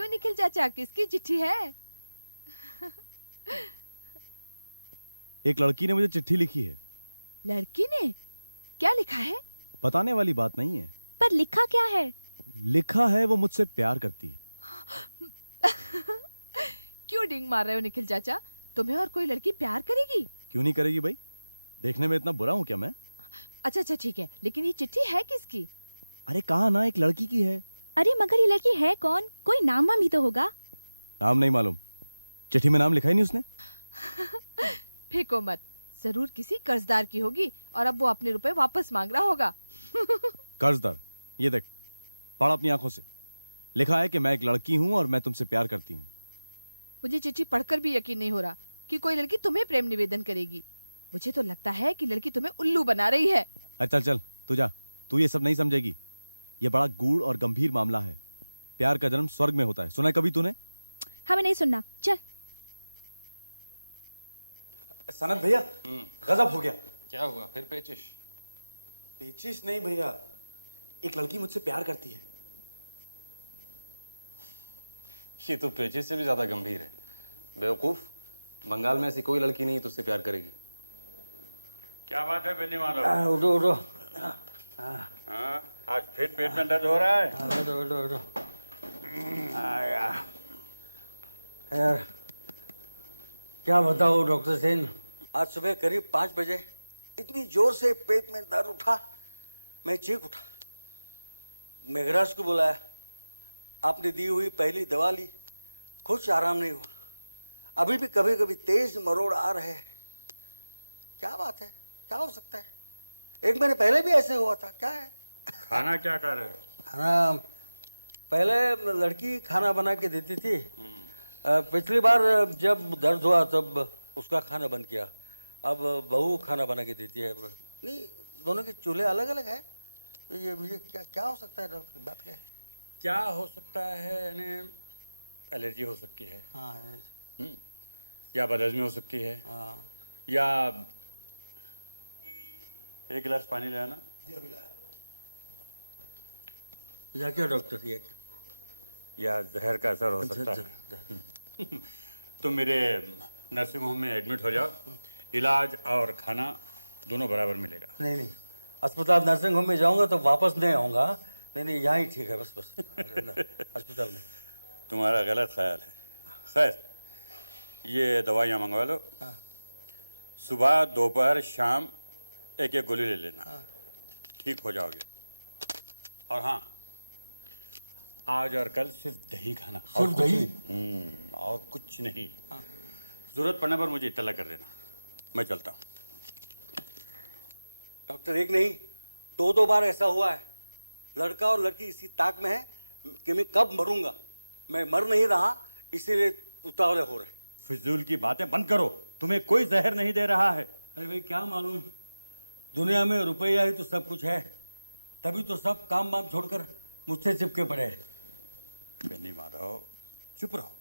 क्यों निखिल चाचा, किसकी चिट्ठी है? एक लड़की ने मुझे चिट्ठी लिखी है। लड़की ने? क्या लिखा है? बताने वाली बात नहीं है। पर लिखा क्या है? लिखा है वो मुझसे प्यार करती है। क्यों डिंग मार रहे हो निखिल चाचा? तुम्हें और कोई लड़की प्यार करेगी? क्यों नहीं करेगी भाई? देखने में इतना बुरा हूं क्या मैं? अच्छा ठीक है, लेकिन ये चिट्ठी है किसकी? अरे कहा ना, एक लड़की की है। अरे मगर ये लड़की है कौन? कोई नाम वाम ही तो होगा। नाम नहीं मालूम, चिट्ठी में नाम लिखा ही नहीं उसने। फेंको मत, जरूर किसी कर्जदार की होगी और अब वो अपने रुपए वापस मांग रहा होगा। कर्जदार? ये देख, पढ़ अपनी आंखों से। लिखा है कि मैं एक लड़की हूं और मैं तुमसे प्यार करती हूं। मुझे चिट्ठी पढ़कर भी यकीन नहीं हो रहा कि कोई लड़की तुम्हें प्रेम निवेदन करेगी। मुझे तो लगता है कि लड़की तुम्हें उल्लू बना रही है। चल चल तू जा, तू ये सब नहीं समझेगी। ये बड़ा गूढ़ और गंभीर मामला है। प्यार का जन्म स्वर्ग में होता है, सुना है कभी तूने? हमें नहीं सुनना, चल। सनत भैया, गजब हो गया। क्या हुआ फिर? पेचिश? पेचिश नहीं भैया, एक लड़की मुझसे प्यार करती है। ये तो पेचिश से भी ज्यादा गंभीर है। बेवकूफ, बंगाल में ऐसी कोई लड़की नहीं तुझसे प्यार करेगी। क्या बात है बेनी माधव? उठो उठो। हाँ, आज फिर पेट में दर्द हो रहा है? उठो उठो उठो। यार क्या बताओ डॉक्टर सेन, आज सुबह करीब 5 बजे इतनी जोर से पेट में दर्द उठा, मैं चीख उठा। मेघराज को बुलाया, आपने दी हुई पहली दवा ली, कुछ आराम नहीं हुआ। अभी भी कभी कभी तेज मरोड़ आ रहे हैं। क्या बात है, क्या हो सकता है? 1 महीने पहले भी ऐसे हुआ था, क्या है? खाना क्या कर रहे हो? खाना पहले लड़की खाना बना के देती थी। पिछली बार जब दर्द हुआ तब उसका खाना बंद किया। अब बहू खाना बना के देती है। नहीं, दोनों के चूल्हे अलग अलग है। तो ये मुझे क्या क्या हो सकता है डॉक्टर? बात क्या है? क्या हो सकता है? यानी एलर्जी हो सकती है, हाँ या बदहजमी हो सकती है, हाँ। या एक गिलास पानी ले आना। या क्या डॉक्टर, ये क्या? या जहर का असर हो सकता है। तो मेरे नर्सिंग होम में एडमिट हो जाओ, इलाज और खाना दोनों बराबर मिलेगा। नहीं नहीं, अस्पताल नर्सिंग होम में जाऊंगा तो वापस नहीं आऊंगा। नहीं नहीं, यहाँ ही ठीक है, बस बस अस्पताल में। तुम्हारा गलत ख्याल है। खैर, ये दवाइयाँ मंगवा लो। सुबह दोपहर शाम एक एक गोली ले लेना, ठीक हो जाओगे। और हाँ, आज और कल सिर्फ दही खाना। सिर्फ दही? और कुछ नहीं। जरूरत पड़ने पर मुझे इत्तला कर देना। मैं चलता हूँ। डॉक्टर, एक नहीं 2 बार ऐसा हुआ है। लड़का और लड़की इसी ताक में है कि मैं कब मरूंगा। मैं मर नहीं रहा, इसीलिए उतावले हो रहे। फिजूल की बातें बंद करो, तुम्हें कोई जहर नहीं दे रहा है। अरे भाई, क्या मालूम, दुनिया में रुपया ही तो सब कुछ है। तभी तो सब काम वाम छोड़कर मुझसे चिपके पड़े हैं। बेनी माधव, चुप रहो।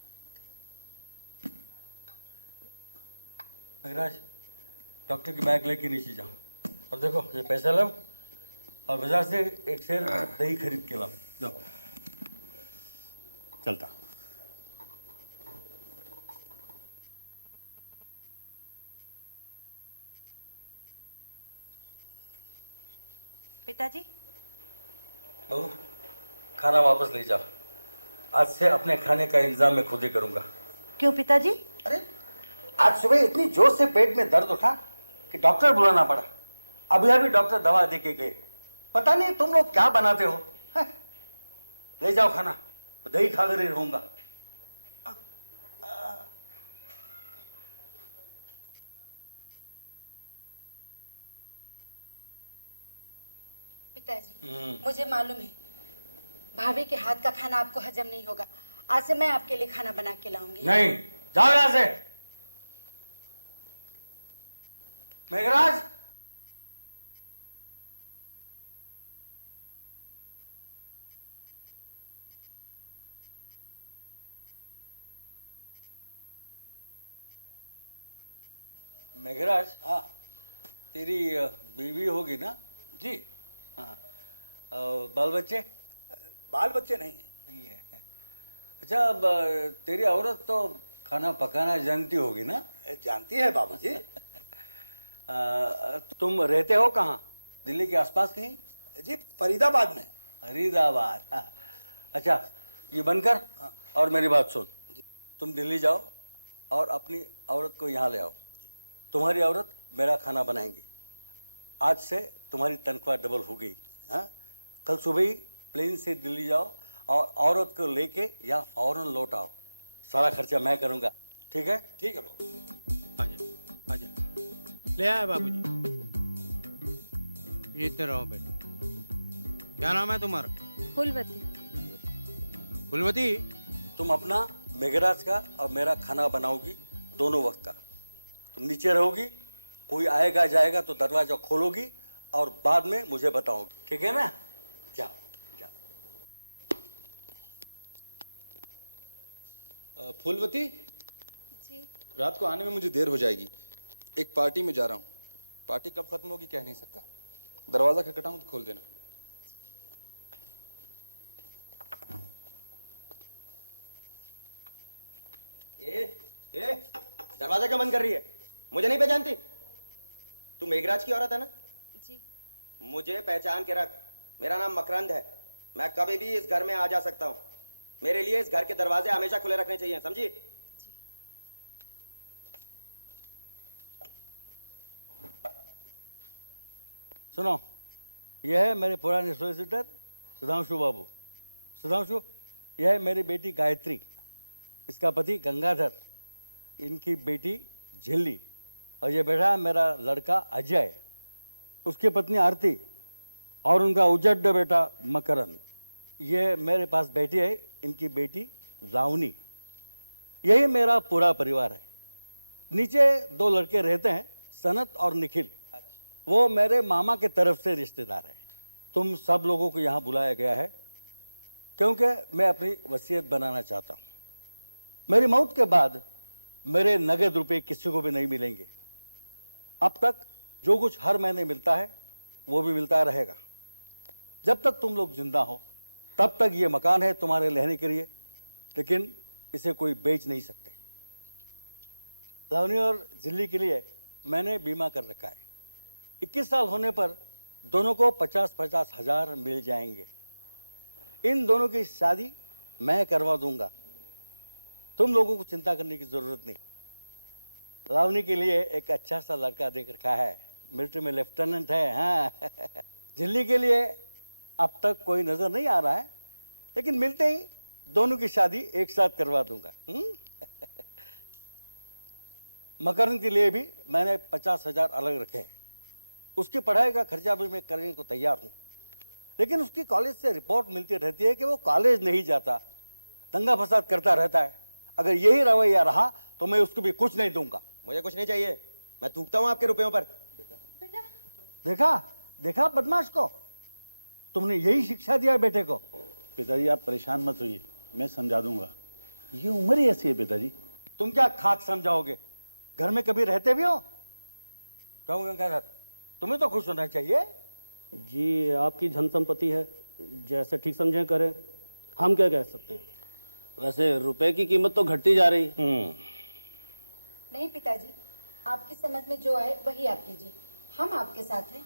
मेघराज, डॉक्टर की बैग लेके नीचे जाओ और देखो ये पैसा लो और बाजार से एक शेर दही खरीद के लाओ। जाओ। चलता। पिताजी, बहू, खाना वापस ले जाओ। आज से अपने खाने का इंतजाम मैं खुद ही करूंगा। क्यों पिताजी? अरे, आज सुबह इतनी जोर से पेट में दर्द उठा कि डॉक्टर बुलाना पड़ा। अभी अभी डॉक्टर दवा दे के गए। पता नहीं तुम लोग क्या बनाते हो। हैं? ले जाओ खाना, दही खाकर ही रहूंगा। पिताजी, मुझे मालूम है भाभी के हाथ का खाना आपको हजम नहीं होगा। आज से मैं आपके लिए खाना बना के लाऊंगी। नहीं, जाओ यहां से। मेघराज, मेघराज, हाँ, तेरी बीवी होगी ना? जी। हाँ, बाल बच्चे? बाल बच्चे नहीं है। नहीं है। अच्छा, अब तेरी औरत तो खाना पकाना जानती होगी ना? जानती है बाबूजी। तुम रहते हो कहाँ? दिल्ली के आसपास कहीं? जी फरीदाबाद में। फरीदाबाद, हाँ। अच्छा, ये बनकर और मेरी बात सुन। तुम दिल्ली जाओ और अपनी औरत को यहाँ ले आओ। तुम्हारी औरत मेरा खाना बनाएंगी। आज से तुम्हारी तनख्वाह डबल हो गई। हाँ, कल सुबह ही प्लेन से दिल्ली जाओ और औरत को लेके यहाँ फौरन लौट आओ। सारा खर्चा मैं करूँगा, ठीक है? ठीक है बाबू। आजा आजा, ले आए बाबूजी। ये इतने रहो बेटे। क्या नाम है तुम्हारा? फुलवती। फुलवती, तुम अपना मेघराज का और मेरा खाना बनाओगी दोनों वक्त का। तुम नीचे रहोगी, कोई आएगा जाएगा तो दरवाजा खोलोगी और बाद में मुझे बताओगी, ठीक है ना? जाओ जाओ। फूलवती, जी रात को आने में मुझे देर हो जाएगी। एक पार्टी में जा रहा हूँ। पार्टी कब खत्म होगी कह नहीं सकता। दरवाजा खटखटाऊं तो खोल देना। ए, दरवाजा क्यों बंद कर रही है? मुझे नहीं पहचानती? तू मेघराज की औरत है ना? जी। मुझे पहचान के रख। मेरा नाम मकरंद है। मैं कभी भी इस घर में आ जा सकता हूँ। मेरे लिए इस घर के दरवाजे हमेशा खुले रखने चाहिए, समझी? सुनो, यह है मेरे पुराने सोलिसिटर सुधांशु बाबू। सुधांशु, यह है मेरी बेटी गायत्री, इसका पति गंगाधर, इनकी बेटी झिल्ली, और ये बैठा है मेरा लड़का अजय, उसकी पत्नी आरती और उनका उजड्ड बेटा मकरंद। ये मेरे पास बैठी है इनकी बेटी लावनी। यही मेरा पूरा परिवार है। नीचे दो लड़के रहते हैं, सनत और निखिल, वो मेरे मामा के तरफ से रिश्तेदार है। तुम सब लोगों को यहाँ बुलाया गया है क्योंकि मैं अपनी वसीयत बनाना चाहता हूँ। मेरी मौत के बाद मेरे नगद रुपए किसी को भी नहीं मिलेंगे। अब तक जो कुछ हर महीने मिलता है वो भी मिलता रहेगा। जब तक तुम लोग जिंदा हो तब तक ये मकान है तुम्हारे रहने के लिए, लेकिन इसे कोई बेच नहीं सकते। लावनी और जिल्ली के लिए मैंने बीमा कर रखा है। 21 साल होने पर दोनों को 50-50 हजार मिल जाएंगे। इन दोनों की शादी मैं करवा दूंगा। तुम लोगों को चिंता करने की जरूरत नहीं। लावनी के लिए एक अच्छा सा लड़का देख रखा है, मिलिट्री में लेफ्टिनेंट है। हाँ, जिल्ली के लिए अब तक कोई नजर नहीं आ रहा है, लेकिन मिलते ही दोनों की शादी एक साथ करवा दूंगा। मकरंद के लिए भी मैंने 50 हजार अलग रखे हैं। उसकी पढ़ाई का खर्चा भी मैं करने को तैयार हूँ, लेकिन उसकी कॉलेज से रिपोर्ट मिलती रहती है कि वो कॉलेज नहीं जाता, दंगा फसाद करता रहता है। अगर यही रवैया रहा तो मैं उसको भी कुछ नहीं दूंगा। मुझे कुछ नहीं चाहिए, मैं थूकता हूँ आपके रुपयों पर। देखा देखा बदमाश को, तुमने यही शिक्षा दिया बेटे को। पिताजी आप परेशान मत होइए, मैं समझा दूंगा। ये उम्र ही ऐसी है पिताजी। तुम क्या खाक समझाओगे? घर में कभी रहते भी हो? कहूँगा क्या, तुम्हें तो खुश होना चाहिए। जी, आपकी धन संपत्ति है, जैसे ठीक समझें करें, हम क्या कह सकते हैं। वैसे रुपए की कीमत तो घटती जा रही। नहीं पिताजी, आपकी समझ में जो आए वही आप कीजिए, हम आपके साथ हैं।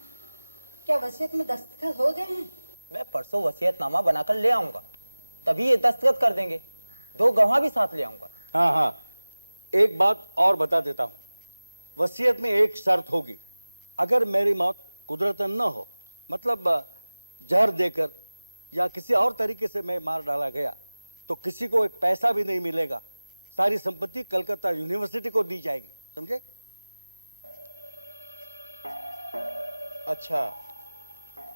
क्या वसीयत में दस्तखत हो गए हैं? मैं परसों वसीयतनामा बनाकर ले आऊंगा, तभी ये दस्तखत कर देंगे। 2 गवाह भी साथ ले आऊंगा। हाँ हाँ, एक बात और बता देता हूँ। वसीयत में एक शर्त होगी, अगर मेरी मौत कुदरतन न हो, मतलब जहर देकर या किसी और तरीके से मैं मार डाला गया, तो किसी को एक पैसा भी नहीं मिलेगा। सारी संपत्ति कलकत्ता यूनिवर्सिटी को दी जाएगी, समझे? अच्छा,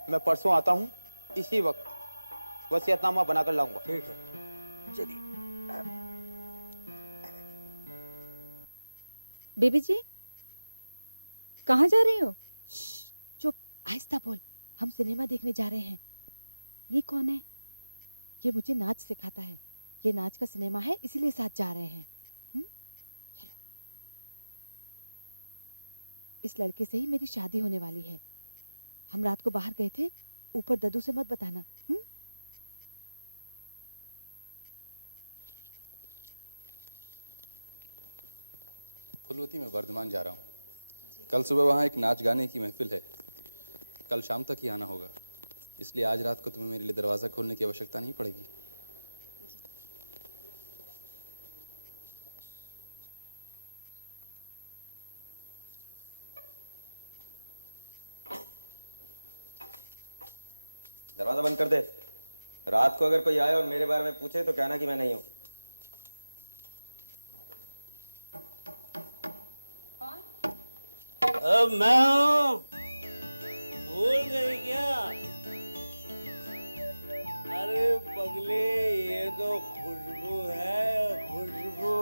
मैं परसों आता हूँ, इसी वक्त वसीयतनामा बनाकर लाऊंगा। ठीक है, चलिए। बेबी जी, कहाँ जा रही हो? चुप, आहिस्ता बोल। हम सिनेमा देखने जा रहे हैं। ये कौन है? ये मुझे नाच सिखाता है। ये नाच का सिनेमा है, इसीलिए साथ जा रहे हैं। चलो। इस लड़के से ही मेरी शादी होने वाली है। हम रात को बाहर गए थे, ऊपर दद्दू से मत बताना। फूलवती, मैं वर्धमान जा रहा हूँ। कल सुबह वहाँ एक नाच गाने की महफिल है। कल शाम तक ही आना होगा, इसलिए आज रात को तुम्हें मेरे लिए दरवाज़ा खोलने की आवश्यकता नहीं पड़ेगी। दरवाजा बंद कर दे। रात को अगर कोई आए और मेरे बारे में पूछे तो कहना कि मैं नहीं हूं। मैं हूं। भूल गई क्या? अरे पगली, ये तो खुशबू है, खुशबू।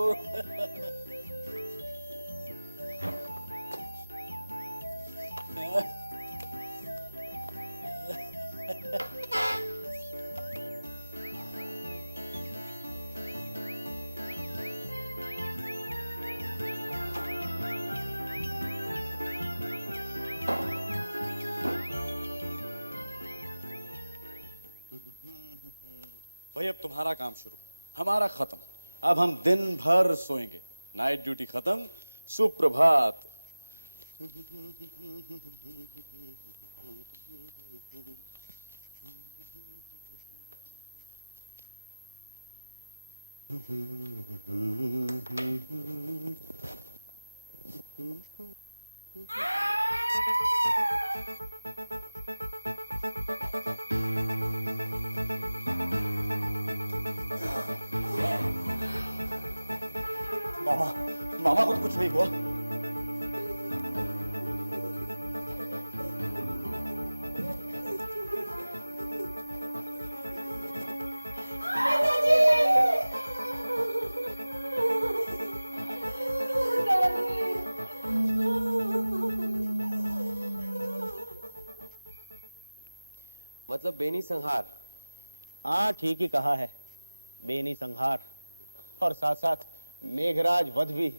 भाई अब तुम्हारा काम शुरू, हमारा खत्म। अब हम दिन भर सोएंगे। नाइट ड्यूटी खत्म, सुप्रभात। मामा, मामा को तो कुछ नहीं हुआ। मतलब बेनी संहार। हाँ, ठीक ही कहा है, बेनी संहार और साथ साथ मेघराज वध भी।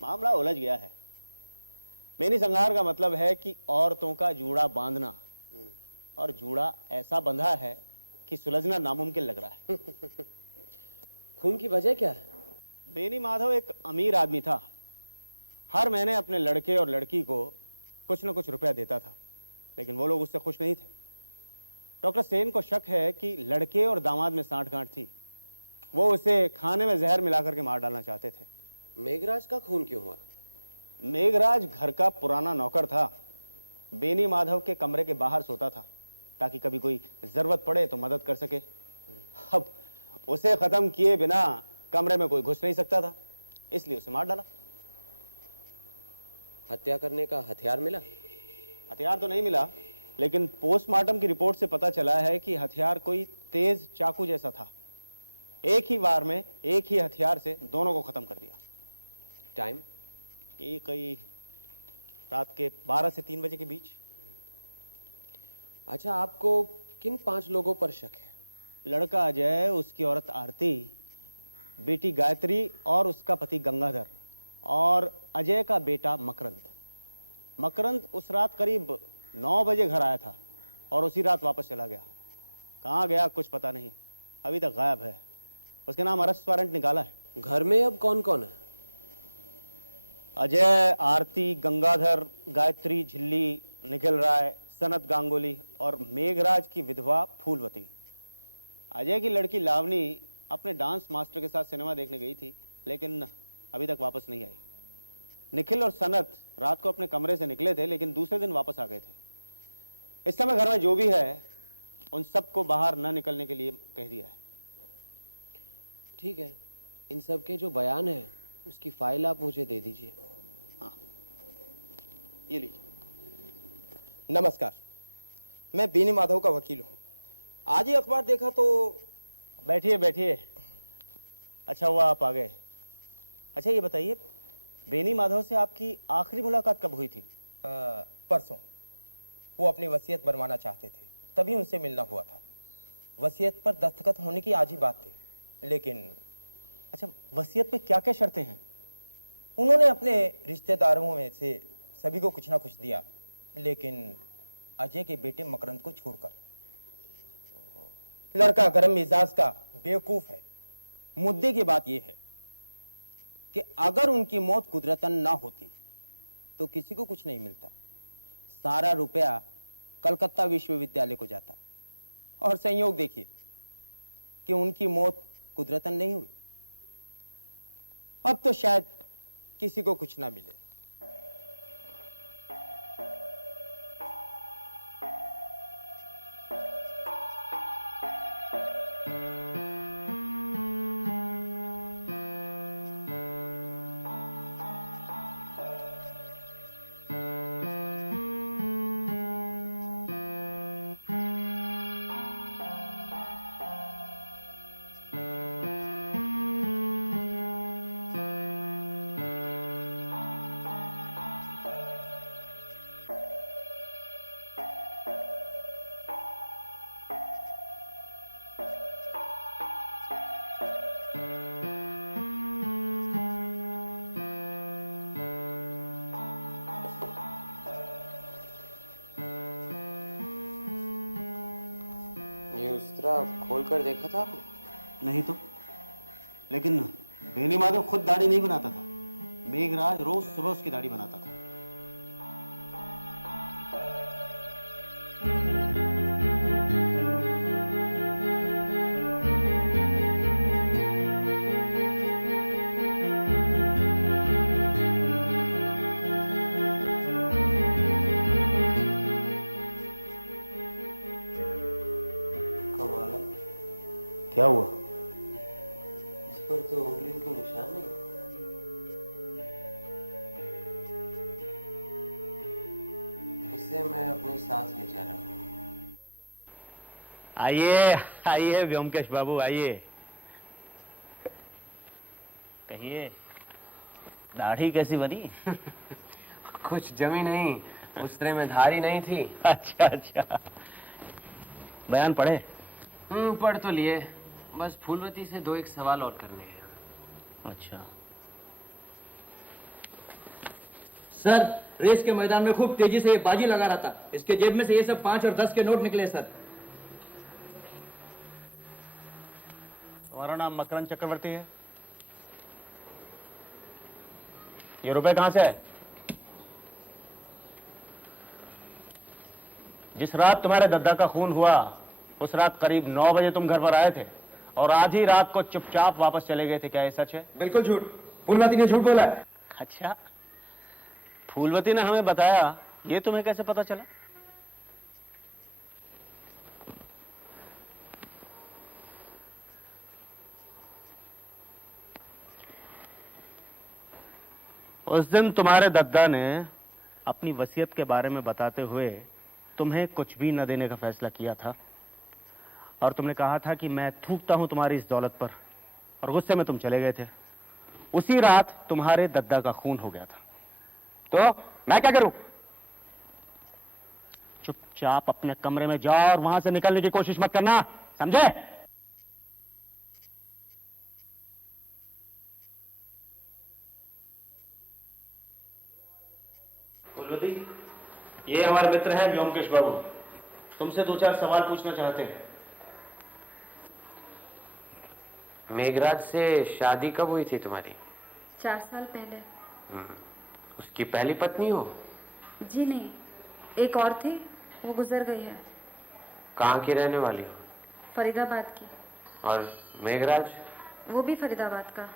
मामला उलझ गया है। बेनी संहार का मतलब है कि औरतों का जूड़ा बांधना, और जूड़ा ऐसा बंधा है कि सुलझना नामुमकिन लग रहा है। खून की वजह क्या है? बेनी माधव एक अमीर आदमी था। हर महीने अपने लड़के और लड़की को कुछ न कुछ रुपया देता था, लेकिन वो लोग उससे खुश नहीं थे। डॉक्टर सेन को शक है कि लड़के और दामाद में सांठ-गांठ थी। वो उसे खाने में जहर मिलाकर के मार डालना चाहते थे। मेघराज का खून क्यों हुआ? मेघराज घर का पुराना नौकर था। बेनी माधव के कमरे के बाहर सोता था ताकि कभी कोई जरूरत पड़े तो मदद कर सके। अब उसे खत्म किए बिना कमरे में कोई घुस नहीं सकता था, इसलिए उसे मार डाला। हत्या करने का हथियार मिला? हथियार तो नहीं मिला, लेकिन पोस्टमार्टम की रिपोर्ट से पता चला है कि हथियार कोई तेज चाकू जैसा था। एक ही वार में एक ही हथियार से दोनों को खत्म कर दिया। टाइम? ये कई रात के 12 से 3 बजे के बीच। अच्छा, आपको किन 5 लोगों पर शक है? लड़का अजय, उसकी औरत आरती, बेटी गायत्री और उसका पति गंगाधर, और अजय का बेटा मकरंद। मकरंद उस रात करीब 9 बजे घर आया था और उसी रात वापस चला गया। कहाँ गया कुछ पता नहीं, अभी तक गायब है। उसके नाम अरेस्ट वारंट निकाला है। घर में अब कौन कौन है? अजय, आरती, गंगाधर, गायत्री, झिल्ली, निखिल राय, सनत गांगुली और मेघराज की विधवा फूलवती। अजय की लड़की लावनी अपने डांस मास्टर के साथ सिनेमा देखने गई थी, लेकिन अभी तक वापस नहीं आई। निखिल और सनत रात को अपने कमरे से निकले थे, लेकिन दूसरे दिन वापस आ गए थे। इस समय घर में जो भी है उन सबको बाहर न निकलने के लिए कह दिया है। ठीक है, इन सब के जो बयान है उसकी फाइल आप मुझे दे दीजिए। हाँ, ये लीजिए। नमस्कार, मैं बेनी माधव का वकील हूँ। आज ही अखबार देखा तो। बैठिए बैठिए। अच्छा हुआ आप आ गए। अच्छा ये बताइए, बेनी माधव से आपकी आखिरी मुलाकात कब हुई थी? परसों। वो अपनी वसीयत बनवाना चाहते थे, तभी उनसे मिलना हुआ था। वसीयत पर दस्तखत होने की आज ही बात थी, लेकिन। अच्छा, वसीयत में क्या क्या शर्तें हैं? उन्होंने अपने रिश्तेदारों में से सभी को कुछ ना कुछ दिया, लेकिन अजय के बेटे मकरंद को छोड़कर। लड़का गर्म मिजाज का बेवकूफ है। मुद्दे की बात यह है, कि अगर उनकी मौत कुदरतन ना होती तो किसी को कुछ नहीं मिलता। सारा रुपया कलकत्ता विश्वविद्यालय को जाता। और संयोग देखिए कि उनकी मौत कुदरतन नहीं हुई। अब तो शायद किसी को कुछ ना मिले। ये उस्तरा खोल कर देखा था आपने? नहीं तो, लेकिन बेनी माधव खुद दाढ़ी नहीं बनाता था। मेघराज रोज सुबह उसकी दाढ़ी बनाता था। कमाल है। क्या हुआ? इस पर तो उंगलियों के निशान है। इसे मैं अपने साथ ले जा रहा हूँ। आइए आइए व्योमकेश बाबू, आइए। कहिए, दाढ़ी कैसी बनी? कुछ जमी नहीं, उस्तरे में धारी नहीं थी। अच्छा अच्छा, बयान पढ़े? पढ़ तो लिए, बस फूलवती से दो एक सवाल और करने हैं। अच्छा। सर, रेस के मैदान में खूब तेजी से ये बाजी लगा रहा था। इसके जेब में से ये सब 5 और 10 के नोट निकले सर। तुम्हारा नाम मकरंद चक्रवर्ती है? ये रुपए कहां से है? जिस रात तुम्हारे दद्दा का खून हुआ उस रात करीब 9 बजे तुम घर पर आए थे और आधी रात को चुपचाप वापस चले गए थे, क्या ये सच है? बिल्कुल झूठ। फूलवती ने झूठ बोला है। अच्छा, फूलवती ने हमें बताया, ये तुम्हें कैसे पता चला? उस दिन तुम्हारे दद्दा ने अपनी वसीयत के बारे में बताते हुए तुम्हें कुछ भी न देने का फैसला किया था और तुमने कहा था कि मैं थूकता हूं तुम्हारी इस दौलत पर, और गुस्से में तुम चले गए थे। उसी रात तुम्हारे दद्दा का खून हो गया था। तो मैं क्या करूं? चुपचाप अपने कमरे में जाओ और वहां से निकलने की कोशिश मत करना, समझे? फूलवती, ये हमारे मित्र हैं व्योमकेश बाबू, तुमसे 2-4 सवाल पूछना चाहते हैं। मेघराज से शादी कब हुई थी तुम्हारी? 4 साल पहले। उसकी पहली पत्नी हो? जी नहीं, एक और थी, वो गुजर गई है। कहाँ की रहने वाली हो? फरीदाबाद की। और मेघराज? वो भी फरीदाबाद का।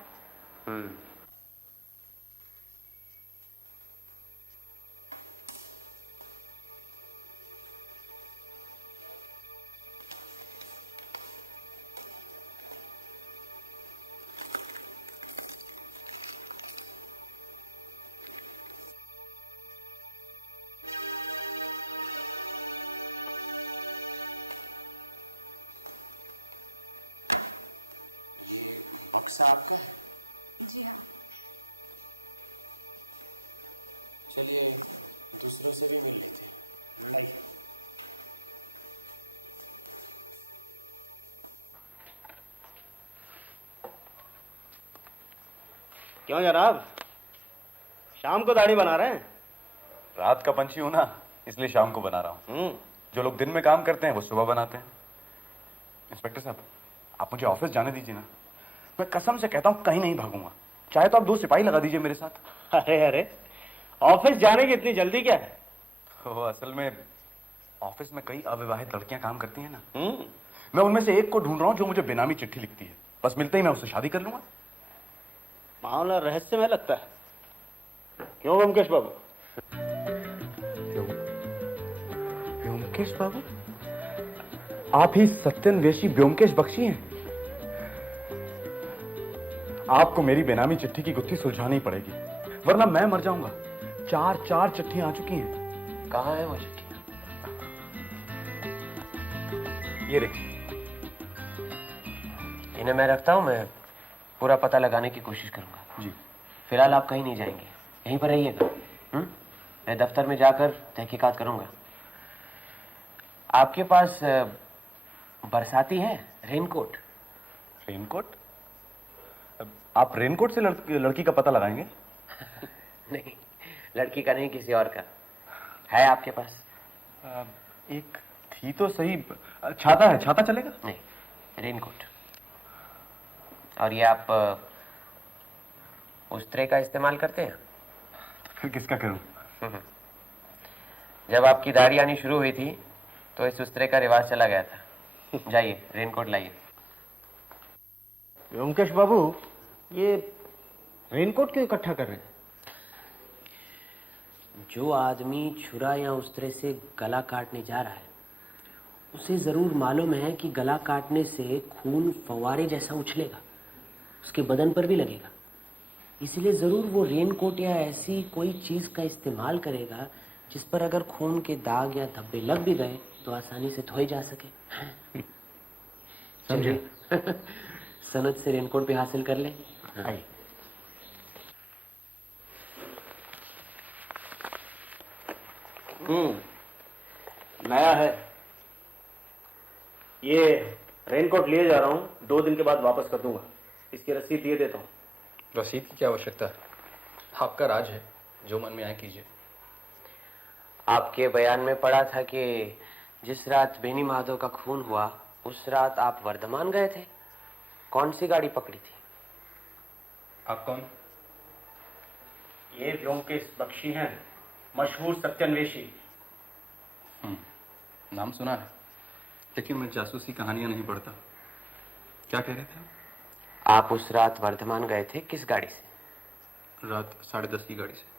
ये बक्सा आपका है? जी हाँ। चलिए दूसरों से भी मिल लेते हैं। आइए। क्यों जनाब, शाम को दाढ़ी बना रहे हैं? रात का पंछी हूं ना, इसलिए शाम को बना रहा हूं। जो लोग दिन में काम करते हैं वो सुबह बनाते हैं। इंस्पेक्टर साहब, आप मुझे ऑफिस जाने दीजिए ना। मैं कसम से कहता हूं कहीं नहीं भागूंगा। चाहे तो आप 2 सिपाही लगा दीजिए मेरे साथ। अरे अरे, ऑफिस जाने की इतनी जल्दी क्या है? असल में ऑफिस में कई अविवाहित लड़कियां काम करती हैं ना। मैं उनमें से एक को ढूंढ रहा हूं जो मुझे बेनामी चिट्ठी लिखती है। बस मिलते ही मैं उससे शादी कर लूंगा। मामला रहस्यमय लगता है। क्यों ब्योमकेश बाबू? ब्योमकेश बाबू? आप ही सत्यन्वेषी ब्योमकेश बख्शी हैं? आपको मेरी बेनामी चिट्ठी की गुत्थी सुलझानी पड़ेगी, वरना मैं मर जाऊंगा। 4 चिट्ठियां आ चुकी हैं। कहाँ है वो चिट्ठी? ये रे। इन्हें मैं रखता हूँ, मैं पूरा पता लगाने की कोशिश करूंगा। जी। फिलहाल आप कहीं नहीं जाएंगे, यहीं पर रहिएगा। मैं दफ्तर में जाकर तहकीकात करूंगा। आपके पास बरसाती है रेनकोट? रेनकोट? आप रेनकोट से लड़की का पता लगाएंगे? नहीं, लड़की का नहीं, किसी और का है आपके पास? एक थी तो सही। छाता है, छाता चलेगा? नहीं, रेनकोट। और ये आप उस्तरे का इस्तेमाल करते हैं? तो फिर किसका करूं? जब आपकी दाढ़ी आनी शुरू हुई थी तो इस उस्तरे का रिवाज चला गया था। जाइए, रेनकोट लाइए। ब्योमकेश बाबू, ये रेनकोट क्यों इकट्ठा कर रहे हैं? जो आदमी छुरा या उस्तरे से गला काटने जा रहा है, उसे जरूर मालूम है कि गला काटने से खून फव्वारे जैसा उछलेगा, उसके बदन पर भी लगेगा। इसलिए जरूर वो रेनकोट या ऐसी कोई चीज का इस्तेमाल करेगा जिस पर अगर खून के दाग या धब्बे लग भी गए तो आसानी से धोए जा सके। समझे? सनद से रेनकोट भी हासिल कर ले। नया है ये। रेनकोट लिए जा रहा हूँ, 2 दिन के बाद वापस कर दूंगा। इसकी रसीद दिए देता हूँ। रसीद की क्या आवश्यकता है? आपका राज है, जो मन में आए कीजिए। आपके बयान में पढ़ा था कि जिस रात बेनी माधव का खून हुआ उस रात आप वर्धमान गए थे। कौन सी गाड़ी पकड़ी थी? आप कौन? ये ब्योमकेश बख्शी हैं, मशहूर सत्यन्वेषी। नाम सुना है, लेकिन मैं जासूसी कहानियां नहीं पढ़ता। क्या कह रहे थे आप उस रात वर्धमान गए थे, किस गाड़ी से? रात 10:30 की गाड़ी से।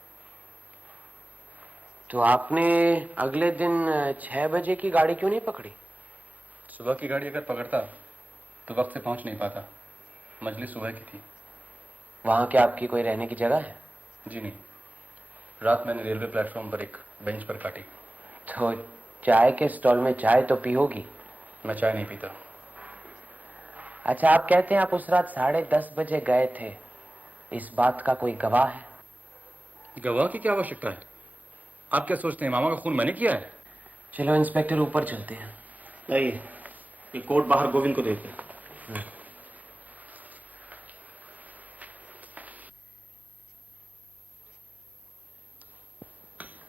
तो आपने अगले दिन 6 बजे की गाड़ी क्यों नहीं पकड़ी? सुबह की गाड़ी अगर पकड़ता तो वक्त से पहुंच नहीं पाता। मजलिस सुबह की थी। वहां क्या आपकी कोई रहने की जगह है? जी नहीं, रात मैंने रेलवे प्लेटफॉर्म पर एक बेंच पर काटी। तो चाय के स्टॉल में चाय तो पी होगी? मैं चाय नहीं पीता। अच्छा, आप कहते हैं आप उस रात 10:30 बजे गए थे, इस बात का कोई गवाह है? गवाह की क्या आवश्यकता है? आप क्या सोचते हैं मामा का खून मैंने किया है? चलो इंस्पेक्टर, ऊपर चलते हैं। नहीं, ये कोट बाहर गोविंद को देते।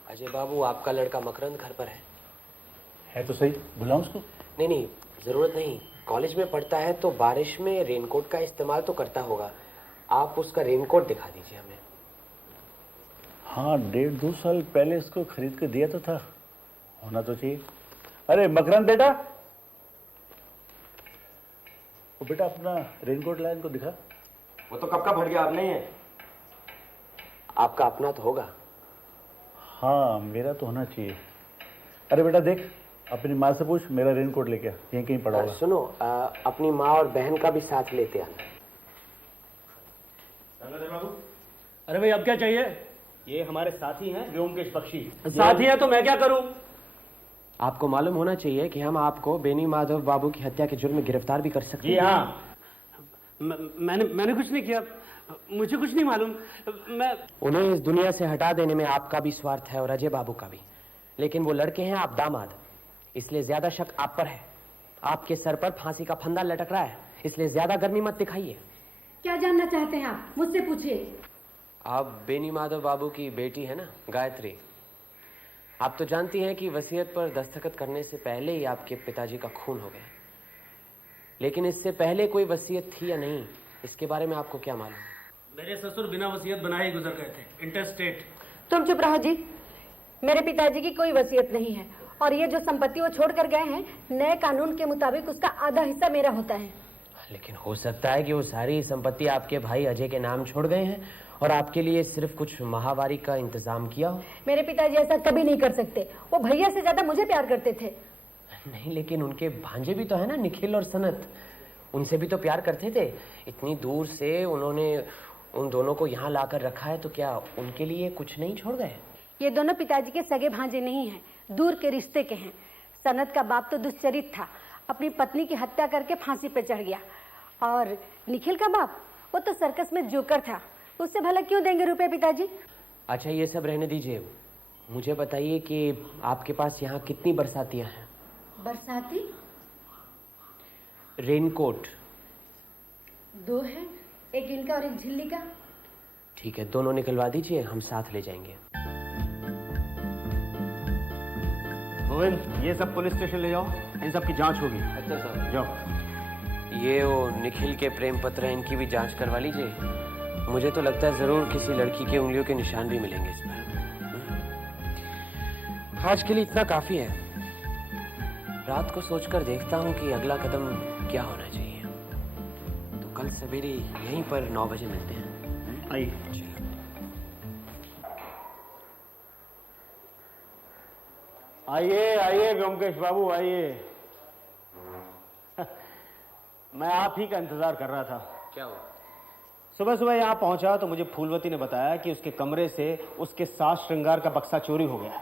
अजय बाबू, आपका लड़का मकरंद घर पर है तो सही, बुलाऊं उसको? नहीं नहीं, जरूरत नहीं। कॉलेज में पढ़ता है तो बारिश में रेनकोट का इस्तेमाल तो करता होगा। आप उसका रेनकोट दिखा दीजिए हमें। हाँ, 1.5-2 साल पहले इसको खरीद के दिया तो था, होना तो चाहिए। अरे मकरंद बेटा, वो बेटा अपना रेनकोट लाया, इनको दिखा। वो तो कब का फट गया, अब नहीं है। आपका अपना तो होगा? हाँ, मेरा तो होना चाहिए। अरे बेटा देख, अपनी माँ से पूछ, मेरा रेनकोट लेके आ, यहीं कहीं पड़ा होगा। सुनो, अपनी माँ और बहन का भी साथ लेते आना। अरे भाई, अब क्या चाहिए? ये हमारे साथी हैं ब्योमकेश बख्शी। साथी हैं तो मैं क्या करूं? आपको मालूम होना चाहिए कि हम आपको बेनी माधव बाबू की हत्या के जुर्म में गिरफ्तार भी कर सकते हैं। जी हाँ, मैंने कुछ नहीं किया, मुझे कुछ नहीं मालूम। मैं उन्हें इस दुनिया से हटा देने में आपका भी स्वार्थ है और अजय बाबू का भी, लेकिन वो लड़के हैं आप दामाद, इसलिए ज्यादा शक आप पर है। आपके सर पर फांसी का फंदा लटक रहा है, इसलिए ज्यादा गर्मी मत दिखाइए। क्या जानना चाहते हैं आप? मुझसे पूछिए। आप बेनी माधव बाबू की बेटी है ना, गायत्री। आप तो जानती हैं कि वसीयत पर दस्तखत करने से पहले ही आपके पिताजी का खून हो गया, लेकिन इससे पहले कोई वसीयत थी या नहीं, इसके बारे में आपको क्या मालूम? मेरे ससुर बिना वसीयत बनाए ही गुजर गए थे, इंटरस्टेट। तुम चुप रहो जी। मेरे पिताजी की कोई वसीयत नहीं है और ये जो संपत्ति वो छोड़ कर गए हैं, नए कानून के मुताबिक उसका आधा हिस्सा मेरा होता है। लेकिन हो सकता है कि वो सारी संपत्ति आपके भाई अजय के नाम छोड़ गए हैं और आपके लिए सिर्फ कुछ माहवारी का इंतजाम किया हो। मेरे पिताजी ऐसा कभी नहीं कर सकते। वो भैया से ज्यादा मुझे प्यार करते थे। नहीं, लेकिन उनके भांजे भी तो है ना, निखिल और सनत। उनसे भी तो प्यार करते थे। इतनी दूर से उन्होंने उन दोनों को यहाँ लाकर रखा है, तो क्या उनके लिए कुछ नहीं छोड़ गए? ये दोनों पिताजी के सगे भांजे नहीं हैं, दूर के रिश्ते के हैं। सनत का बाप तो दुष्चरित था, अपनी पत्नी की हत्या करके फांसी पे चढ़ गया। और निखिल का बाप, वो तो सर्कस में जोकर था। उससे भला क्यों देंगे रुपए पिताजी? अच्छा, ये सब रहने दीजिए। मुझे बताइए कि आपके पास यहाँ कितनी बरसातियाँ हैं? बरसाती? रेनकोट? 2 है, एक इनका और एक झिल्ली का। ठीक है, दोनों निकलवा दीजिए, हम साथ ले जाएंगे। गोविंद, ये सब पुलिस स्टेशन ले जाओ, इन सब की जांच होगी। अच्छा सर। जाओ। ये वो निखिल के प्रेम पत्र हैं, इनकी भी जांच करवा लीजिए। मुझे तो लगता है जरूर किसी लड़की के उंगलियों के निशान भी मिलेंगे इसमें। आज के लिए इतना काफी है। रात को सोचकर देखता हूँ कि अगला कदम क्या होना चाहिए। तो कल सवेरे यहीं पर 9 बजे मिलते हैं। आइए। आइए आइए व्योमकेश बाबू, आइए। मैं आप ही का इंतजार कर रहा था। क्या हुआ? सुबह सुबह यहाँ पहुंचा तो मुझे फूलवती ने बताया कि उसके कमरे से उसके साज श्रृंगार का बक्सा चोरी हो गया।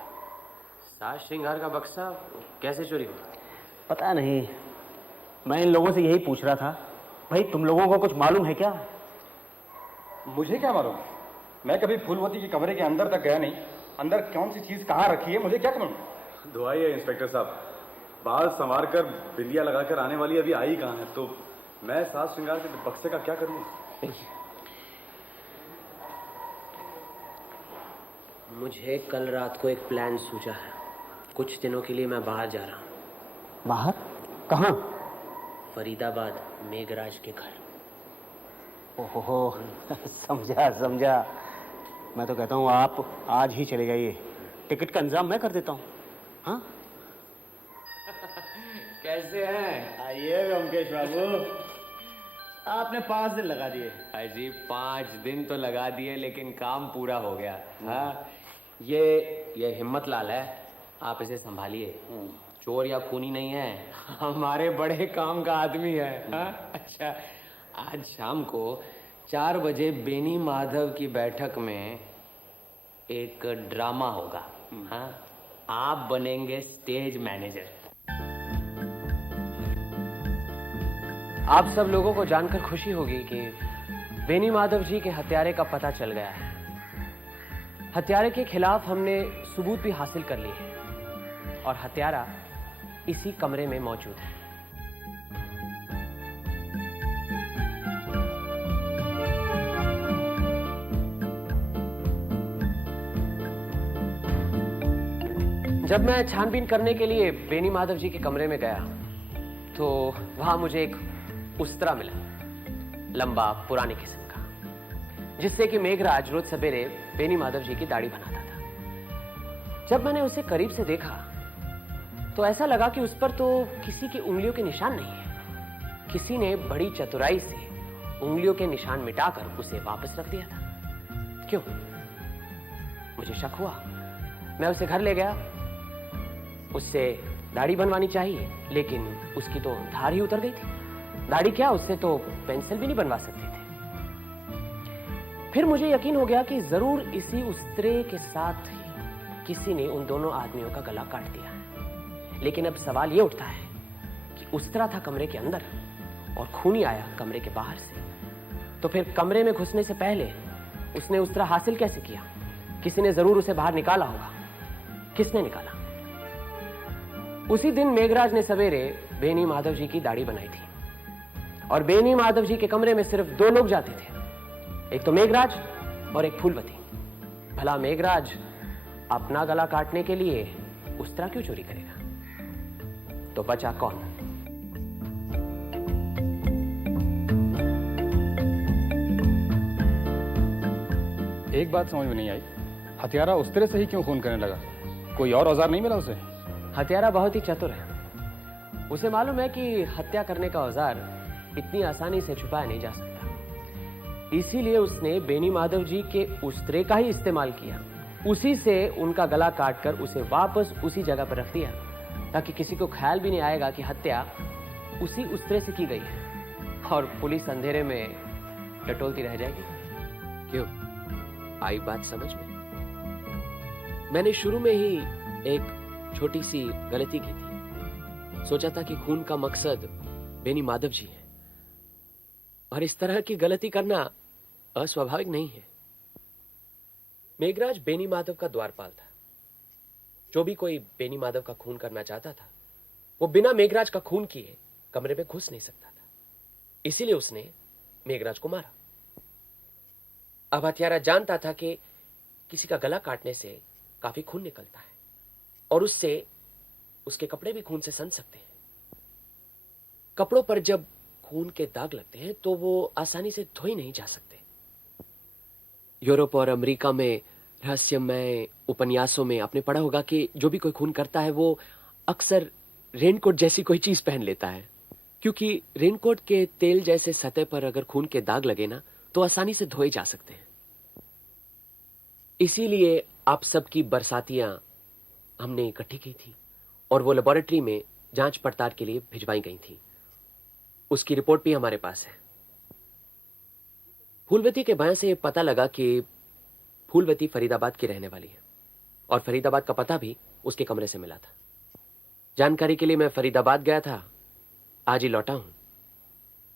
साज श्रृंगार का बक्सा कैसे चोरी हुआ? पता नहीं, मैं इन लोगों से यही पूछ रहा था। भाई, तुम लोगों को कुछ मालूम है क्या? मुझे क्या मालूम? मैं कभी फूलवती के कमरे के अंदर तक गया नहीं। अंदर कौन सी चीज कहाँ रखी है मुझे क्या मालूम? दुआई है इंस्पेक्टर साहब, बाल संवार कर बिंदिया लगाकर आने वाली अभी आई कहाँ है, तो मैं साज श्रृंगार के बक्से का क्या करूँ? मुझे कल रात को एक प्लान सूझा है। कुछ दिनों के लिए मैं बाहर जा रहा हूँ। बाहर? कहाँ? फरीदाबाद, मेघराज के घर। ओहो, समझा समझा। मैं तो कहता हूँ आप आज ही चले जाइए, टिकट का इंतजाम मैं कर देता हूँ। हाँ? कैसे हैं? आइए व्योमकेश बाबू, आपने 5 दिन लगा दिए। अजी 5 दिन तो लगा दिए, लेकिन काम पूरा हो गया। हाँ, ये हिम्मत लाल है, आप इसे संभालिए। चोर या खूनी नहीं है, हमारे बड़े काम का आदमी है। हाँ? अच्छा, आज शाम को 4 बजे बेनी माधव की बैठक में एक ड्रामा होगा। हाँ, आप बनेंगे स्टेज मैनेजर। आप सब लोगों को जानकर खुशी होगी कि बेनी माधव जी के हत्यारे का पता चल गया है। हत्यारे के खिलाफ हमने सबूत भी हासिल कर लिए हैं और हत्यारा इसी कमरे में मौजूद है। जब मैं छानबीन करने के लिए बेनी माधव जी के कमरे में गया तो वहां मुझे एक उस्तरा मिला, लंबा पुराने किस्म का, जिससे कि मेघराज रोज सवेरे बेनी माधव जी की दाढ़ी बनाता था। जब मैंने उसे करीब से देखा तो ऐसा लगा कि उस पर तो किसी की उंगलियों के निशान नहीं है। किसी ने बड़ी चतुराई से उंगलियों के निशान मिटाकर उसे वापस रख दिया था। क्यों? मुझे शक हुआ। मैं उसे घर ले गया। उससे दाढ़ी बनवानी चाहिए, लेकिन उसकी तो धार ही उतर गई थी। दाढ़ी क्या, उससे तो पेंसिल भी नहीं बनवा सकते थे। फिर मुझे यकीन हो गया कि जरूर इसी उस्तरे के साथ ही किसी ने उन दोनों आदमियों का गला काट दिया है। लेकिन अब सवाल ये उठता है कि उस्तरा था कमरे के अंदर और खूनी आया कमरे के बाहर से, तो फिर कमरे में घुसने से पहले उसने उस्तरा हासिल कैसे किया? किसी ने जरूर उसे बाहर निकाला होगा। किसने निकाला? उसी दिन मेघराज ने सवेरे बेनी माधव जी की दाढ़ी बनाई थी और बेनी माधव जी के कमरे में सिर्फ 2 लोग जाते थे, एक तो मेघराज और एक फूलवती। भला मेघराज अपना गला काटने के लिए उस्तरा क्यों चोरी करेगा? तो बचा कौन? एक बात समझ में नहीं आई, हत्यारा उस तरह से ही क्यों खून करने लगा? कोई और औजार नहीं मिला उसे? हत्यारा बहुत ही चतुर है। उसे मालूम है कि हत्या करने का औजार इतनी आसानी से छुपाया नहीं जा सकता। इसीलिए उसने बेनी माधव जी के उस्त्रे का ही इस्तेमाल किया। उसी से उनका गला काटकर उसे वापस उसी जगह पर रख दिया, ताकि किसी को ख्याल भी नहीं आएगा कि हत्या उसी उस्त्रे से की गई है, और पुलिस अंधेरे में टटोलती रह जाएगी। क्यों, आई बात समझ में? मैंने शुरू में ही एक छोटी सी गलती की थी। सोचा था कि खून का मकसद बेनी माधव जी है, और इस तरह की गलती करना अस्वाभाविक नहीं है। मेघराज बेनी माधव का द्वारपाल था। जो भी कोई बेनी माधव का खून करना चाहता था, वो बिना मेघराज का खून किए कमरे में घुस नहीं सकता था। इसीलिए उसने मेघराज को मारा। अब हत्यारा जानता था कि किसी का गला काटने से काफी खून निकलता है, और उससे उसके कपड़े भी खून से सन सकते हैं। कपड़ों पर जब खून के दाग लगते हैं तो वो आसानी से धोए नहीं जा सकते। यूरोप और अमेरिका में रहस्यमय उपन्यासों में आपने पढ़ा होगा कि जो भी कोई खून करता है वो अक्सर रेनकोट जैसी कोई चीज पहन लेता है, क्योंकि रेनकोट के तेल जैसे सतह पर अगर खून के दाग लगे ना तो आसानी से धोए जा सकते हैं। इसीलिए आप सबकी बरसातियां हमने इकट्ठी की थी और वो लेबोरेटरी में जांच पड़ताल के लिए भिजवाई गई थी। उसकी रिपोर्ट भी हमारे पास है। फूलवती के बयान से पता लगा कि फूलवती फरीदाबाद की रहने वाली है, और फरीदाबाद का पता भी उसके कमरे से मिला था। जानकारी के लिए मैं फरीदाबाद गया था, आज ही लौटा हूं।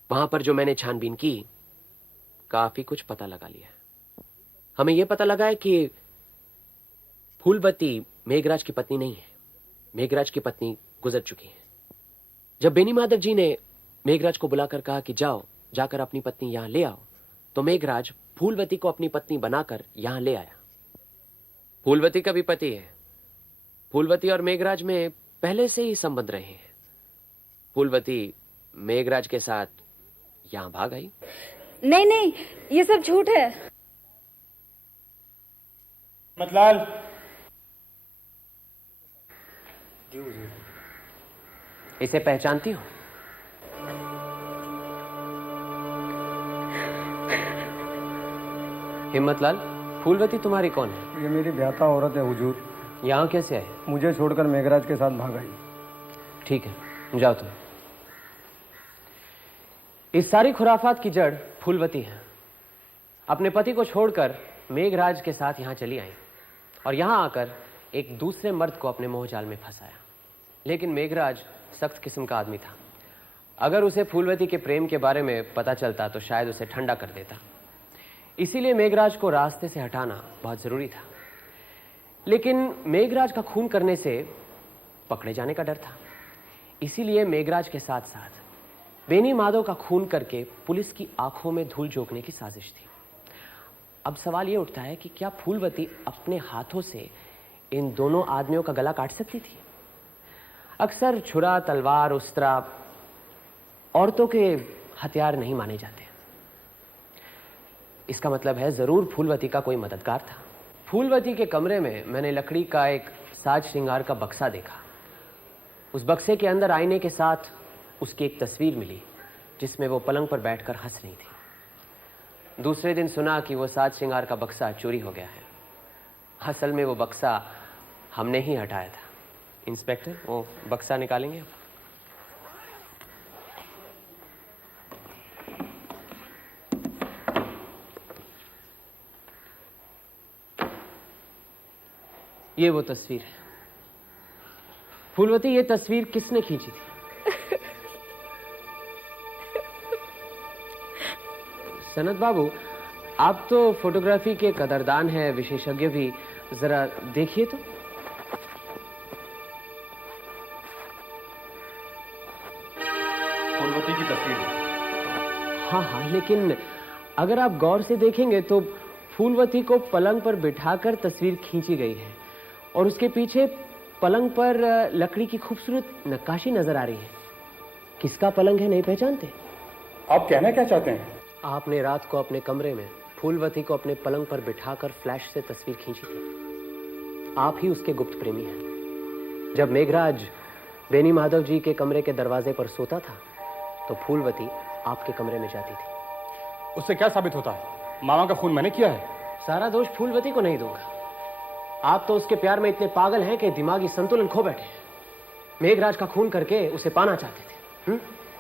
वहां पर जो मैंने छानबीन की, काफी कुछ पता लगा लिया। हमें यह पता लगा है कि फूलवती मेघराज की पत्नी नहीं है। मेघराज की पत्नी गुजर चुकी है। जब बेनी माधव जी ने मेघराज को बुलाकर कहा कि जाओ, जाकर अपनी पत्नी यहां ले आओ, तो मेघराज फूलवती को अपनी पत्नी बनाकर यहां ले आया। फूलवती का भी पति है। फूलवती और मेघराज में पहले से ही संबंध रहे हैं। फूलवती मेघराज के साथ यहां भाग आई। नहीं नहीं, ये सब झूठ है। मतलाल, इसे पहचानती हो? हिम्मतलाल, फूलवती तुम्हारी कौन है? ये मेरी ब्याता औरत है हुजूर। यहाँ कैसे आई? मुझे छोड़कर मेघराज के साथ भाग आई। ठीक है, जाओ तुम। इस सारी खुराफात की जड़ फूलवती है। अपने पति को छोड़कर मेघराज के साथ यहाँ चली आई, और यहाँ आकर एक दूसरे मर्द को अपने मोहजाल में फंसाया। लेकिन मेघराज सख्त किस्म का आदमी था। अगर उसे फूलवती के प्रेम के बारे में पता चलता तो शायद उसे ठंडा कर देता। इसीलिए मेघराज को रास्ते से हटाना बहुत जरूरी था। लेकिन मेघराज का खून करने से पकड़े जाने का डर था। इसीलिए मेघराज के साथ साथ बेनी माधव का खून करके पुलिस की आंखों में धूल झोंकने की साजिश थी। अब सवाल यह उठता है कि क्या फूलवती अपने हाथों से इन दोनों आदमियों का गला काट सकती थी? अक्सर छुरा, तलवार, उस्त्रा औरतों के हथियार नहीं माने जाते। इसका मतलब है जरूर फूलवती का कोई मददगार था। फूलवती के कमरे में मैंने लकड़ी का एक साज श्रृंगार का बक्सा देखा। उस बक्से के अंदर आईने के साथ उसकी एक तस्वीर मिली, जिसमें वो पलंग पर बैठकर हंस रही थी। दूसरे दिन सुना कि वो साज श्रृंगार का बक्सा चोरी हो गया है। असल में वो बक्सा हमने ही हटाया था। इंस्पेक्टर, वो बक्सा निकालेंगे? ये वो तस्वीर है। फूलवती, ये तस्वीर किसने खींची थी? सनत बाबू, आप तो फोटोग्राफी के कदरदान हैं, विशेषज्ञ भी। जरा देखिए तो। फूलवती की तस्वीर है। हाँ हाँ, लेकिन अगर आप गौर से देखेंगे तो फूलवती को पलंग पर बिठाकर तस्वीर खींची गई है, और उसके पीछे पलंग पर लकड़ी की खूबसूरत नक्काशी नजर आ रही है। किसका पलंग है, नहीं पहचानते? आप कहना क्या चाहते हैं? आपने रात को अपने कमरे में फूलवती को अपने पलंग पर बिठाकर फ्लैश से तस्वीर खींची थी। आप ही उसके गुप्त प्रेमी हैं। जब मेघराज बेनी माधव जी के कमरे के दरवाजे पर सोता था तो फूलवती आपके कमरे में जाती थी। उससे क्या साबित होता है? मामा का खून मैंने किया है। सारा दोष फूलवती को नहीं दूंगा। आप तो उसके प्यार में इतने पागल हैं कि दिमागी संतुलन खो बैठे हैं। मेघराज का खून करके उसे पाना चाहते थे।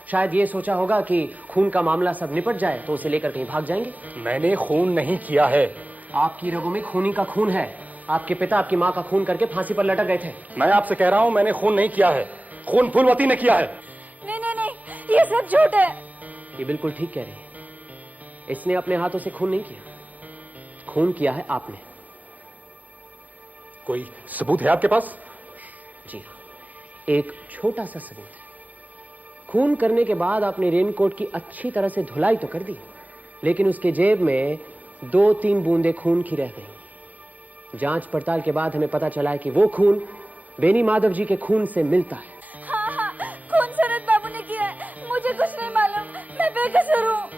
शायद ये सोचा होगा कि खून का मामला सब निपट जाए तो उसे लेकर कहीं भाग जाएंगे। मैंने खून नहीं किया है। आपकी रगों में खूनी का खून है। आपके पिता आपकी माँ का खून करके फांसी पर लटक गए थे। मैं आपसे कह रहा हूँ मैंने खून नहीं किया है। खून फूलवती ने किया है। नहीं नहीं नहीं, ये सब झूठ है। ये बिल्कुल ठीक कह रही है। इसने अपने हाथों से खून नहीं किया, खून किया है आपने। कोई सबूत है आपके पास? जी हाँ, एक छोटा सा सबूत है। खून करने के बाद आपने रेनकोट की अच्छी तरह से धुलाई तो कर दी, लेकिन उसके जेब में 2-3 बूंदें खून की रह गई। जांच पड़ताल के बाद हमें पता चला है कि वो खून बेनी माधव जी के खून से मिलता है। हाँ हाँ, खून सनत बाबू ने किया है। मुझे कुछ नहीं मालूम, मैं बेकसूर हूँ।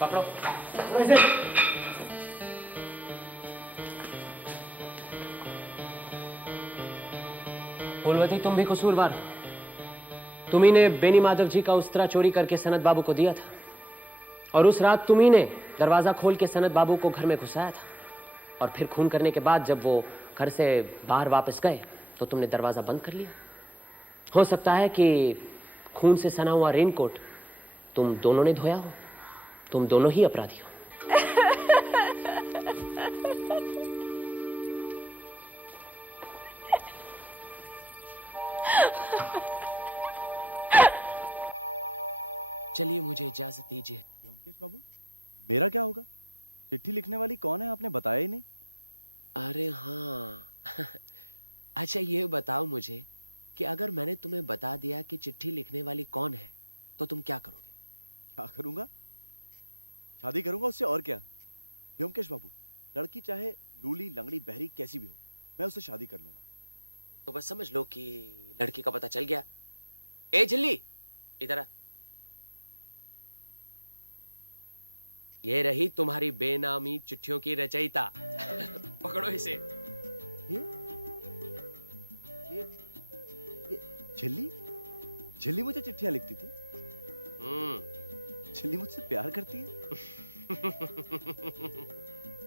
पकड़ो। फूलवती, तुम भी कसूरवार हो। तुम्ही ने बेनी माधव जी का उस्तरा चोरी करके सनत बाबू को दिया था, और उस रात तुम्ही ने दरवाजा खोल के सनत बाबू को घर में घुसाया था, और फिर खून करने के बाद जब वो घर से बाहर वापस गए तो तुमने दरवाजा बंद कर लिया। हो सकता है कि खून से सना हुआ रेनकोट तुम दोनों ने धोया हो। तुम दोनों ही अपराधी हो। चलिए, मुझे इजाजत दीजिए। व्योमकेश बाबू, मेरा क्या होगा? चिट्ठी लिखने वाली कौन है आपने बताया ही नहीं। अरे हाँ अच्छा, ये बताओ मुझे कि अगर मैंने तुम्हें बता दिया कि चिट्ठी लिखने वाली कौन है तो तुम क्या करोगे? क्या करूंगा? शादी करूंगा उससे, और क्या। व्योमकेश बाबू, लड़की चाहे लूली लंगड़ी बहरी कैसी भी हो, मैं उससे शादी कर लूंगा। तो बस समझ लो कि लड़की का पता चल गया। ए झिल्ली, इधर आ। ये रही तुम्हारी बेनामी चिट्ठियों की रचयिता। पकड़ो इसे। ये झिल्ली? झिल्ली मुझे चिट्ठियां लिखती थी? झिल्ली मुझसे प्यार करती है?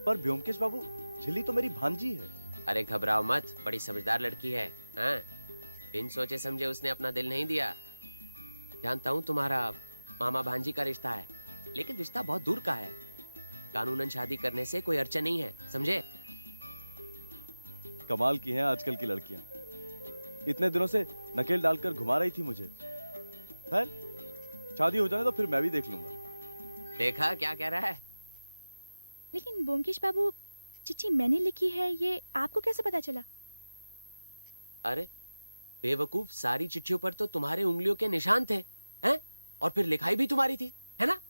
पर व्योमकेश बाबू, झिल्ली तो मेरी भांजी है। अरे घबराओ मत, बड़ी समझदार लड़की है। हाँ? बिन सोचे समझे उसने अपना दिल नहीं दिया। जानता हूँ तुम्हारा मामा भांजी का रिश्ता है, लेकिन रिश्ता बहुत दूर का है। कानूनन शादी करने से कोई अड़चन नहीं है, समझे? कमाल की हैं आजकल की लड़कियां। इतने दिनों से नकेल डालकर घुमा रही थी मुझे। खैर, शादी हो जाए तो फिर मैं भी देख लूंगा। देखा क्या कह रहा है? लेकिन ब्योमकेश बाबू, चिट्ठी मैंने लिखी है, ये आपको कैसे पता चला? अरे बेवकूफ, सारी चिट्ठियों पर तो तुम्हारे उंगलियों के निशान थे, हैं? और फिर लिखाई भी तुम्हारी थी, है ना?